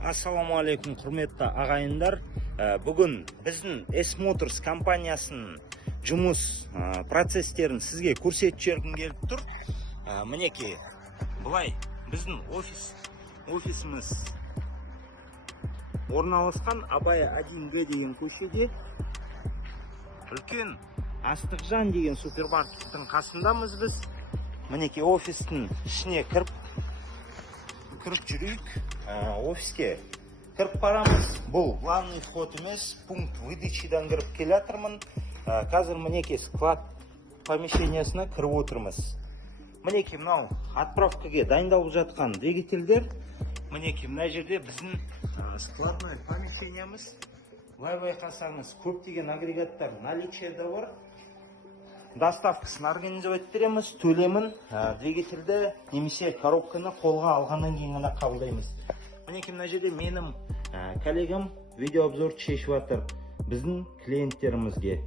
Ассаламу алейкум, құрметті ағайындар. Бүгін біздің S-Motors компаниясының жұмыс процесстерін сізге көрсетіп жібергім келіп тұр. Мінекей, бұлай біздің офисіміз орналасқан Абай 1Г деген көшеде. Үлкен Астықжан деген супермаркеттің қасындамыз біз. Мінекей офистің ішіне кіріп жүрейік. Офиске кіріп барамыз. Бұл главный вход емес, пункт выдачадан кіріп келе жатырмын. Қазір мінекей склад помещениясына кіріп отырмыз. Мінекей мынау отправкаға дайындалып жатқан двигательдер. Мінекей мына жерде біздің складной помещениямыз. Былай байқасаңыз, көптеген агрегаттар наличиеда бар. Доставкасын организовать береміз, төлемін двигательді немесе коробканы қолға алғаннан кейін ғана қабылдаймыз. Мінекей мына жерде менің коллегам видеообзор шешіп жатыр біздің клиенттерімізге.